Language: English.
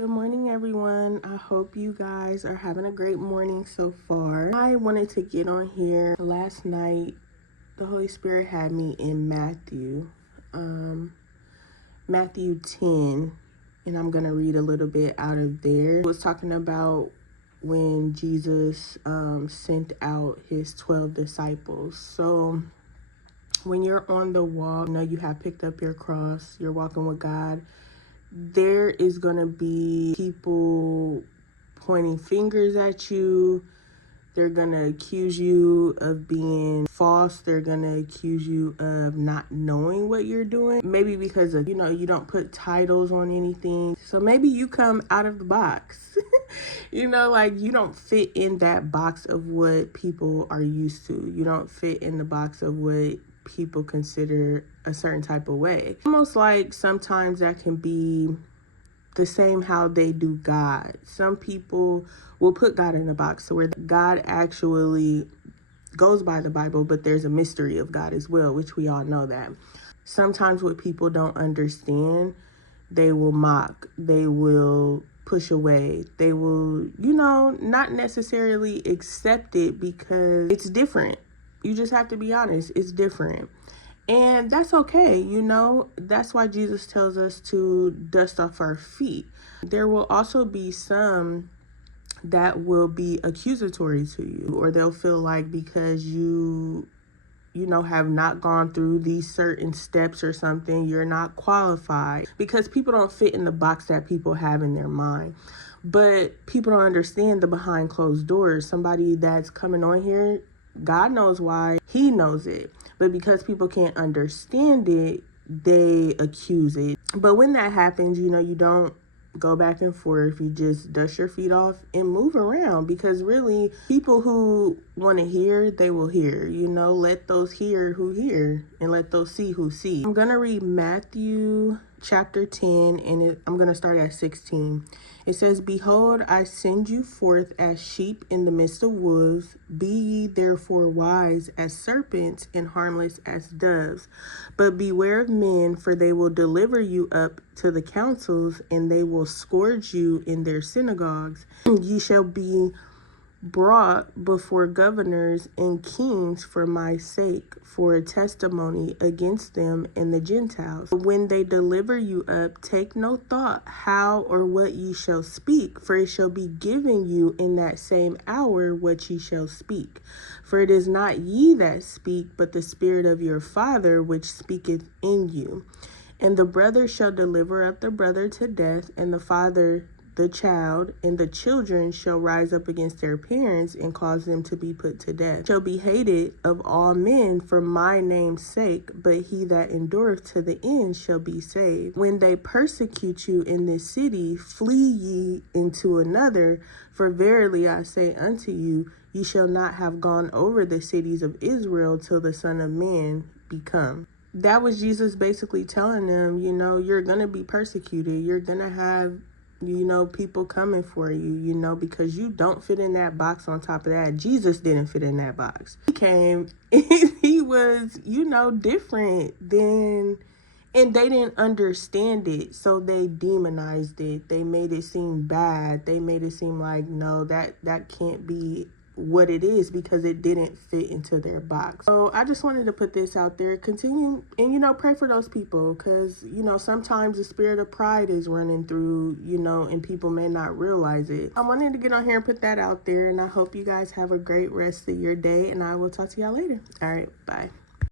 Good morning, everyone. I hope you guys are having a great morning so far. I wanted to get on here. Last night, the Holy Spirit had me in Matthew 10, and I'm going to read a little bit out of there. It was talking about when Jesus sent out his 12 disciples. So when you're on the walk, you have picked up your cross, you're walking with God, there is going to be people pointing fingers at you. They're going to accuse you of being false. They're going to accuse you of not knowing what you're doing. Maybe because of, you don't put titles on anything. So maybe you come out of the box. You don't fit in that box of what people are used to. You don't fit in the box of what people consider a certain type of way. Almost like sometimes that can be the same how they do God. Some people will put God in a box so where God actually goes by the Bible, but there's a mystery of God as well, which we all know that. Sometimes what people don't understand, they will mock, they will push away, they will, not necessarily accept it because it's different. You just have to be honest, it's different. And that's okay, that's why Jesus tells us to dust off our feet. There will also be some that will be accusatory to you, or they'll feel like because you have not gone through these certain steps or something, you're not qualified, because people don't fit in the box that people have in their mind. But people don't understand the behind closed doors. Somebody that's coming on here, God knows why, he knows it. But because people can't understand it, they accuse it. But when that happens, you don't go back and forth. You just dust your feet off and move around, because really people who want to hear, they will hear. Let those hear who hear, and let those see who see. I'm gonna read Matthew chapter 10, and I'm gonna start at 16. It says, "Behold, I send you forth as sheep in the midst of wolves. Be ye therefore wise as serpents and harmless as doves. But beware of men, for they will deliver you up to the councils, and they will scourge you in their synagogues. Ye shall be brought before governors and kings for my sake, for a testimony against them and the Gentiles. When they deliver you up, take no thought how or what ye shall speak, for it shall be given you in that same hour what ye shall speak. For it is not ye that speak, but the Spirit of your Father which speaketh in you. And the brother shall deliver up the brother to death, and the father the child, and the children shall rise up against their parents and cause them to be put to death. Shall be hated of all men for my name's sake, but he that endureth to the end shall be saved. When they persecute you in this city, flee ye into another, for verily I say unto you, ye shall not have gone over the cities of Israel till the Son of Man be come." That was Jesus basically telling them, you're going to be persecuted. You're going to have people coming for you, because you don't fit in that box. On top of that, Jesus didn't fit in that box. He came, he was, different than, and they didn't understand it. So they demonized it. They made it seem bad. They made it seem like, no, that can't be what it is, because it didn't fit into their box. So I just wanted to put this out there. Continue and pray for those people, because sometimes the spirit of pride is running through, and people may not realize it. I wanted to get on here and put that out there, and I hope you guys have a great rest of your day, and I will talk to y'all later. All right, bye.